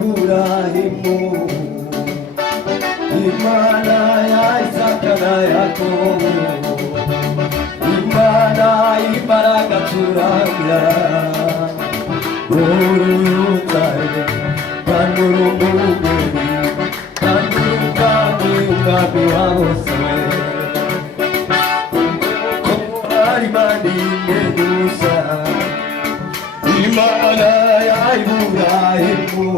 Iburahimu, Imana ya Isaka na Yakobo, Imana imbaraga turamya, urutare kandi urumuri kandi urugamba umwami wa bose we, kuko ari Imana imwe gusa, Imana ya Iburahimu,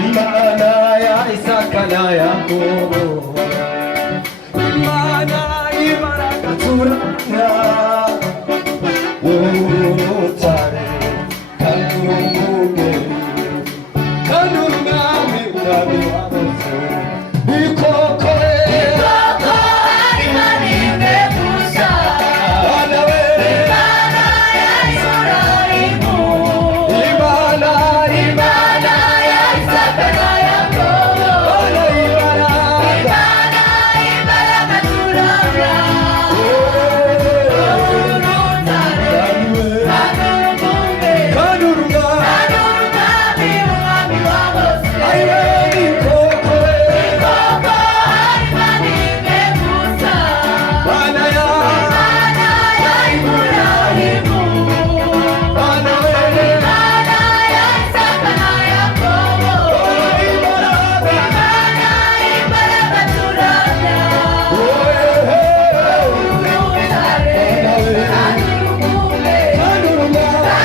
Imana ya Isaka na Yakobo, Imana imbaraga turamya, urutare kandi urumuri kandi umwami wa bose we, koko ari Imana imwe gusa, Bana we, Imana ya Iburahimu, Imana Imana ya Isaka na Yakobo, Imana imbaraga Imana imbaraga turamya, urutare kandi urumuri kandi urugamba kandi umwami wa bose, ari koko koko ari Imana imwe gusa, Bana ya Imana ya Iburahimu, Bana we, Imana ya Isaka na Yakobo, imbaraga Imana imbaraga turamya, urutare kandi urumuri kandi urugamba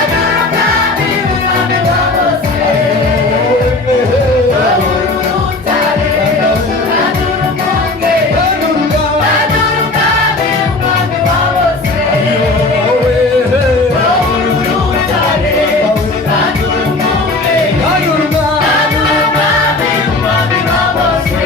kandi umwami wa bose, urutare kandi urumuri kandi urugamba kandi umwami wa bose, urutare kandi urumuri kandi urugamba kandi umwami wa bose.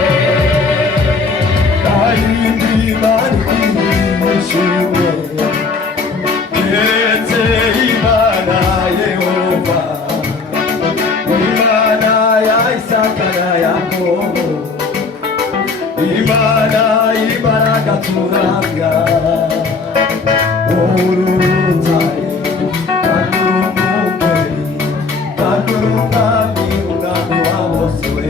Imana imbaraga turamya, urutare kandi urumuri kandi umwami wa bose we,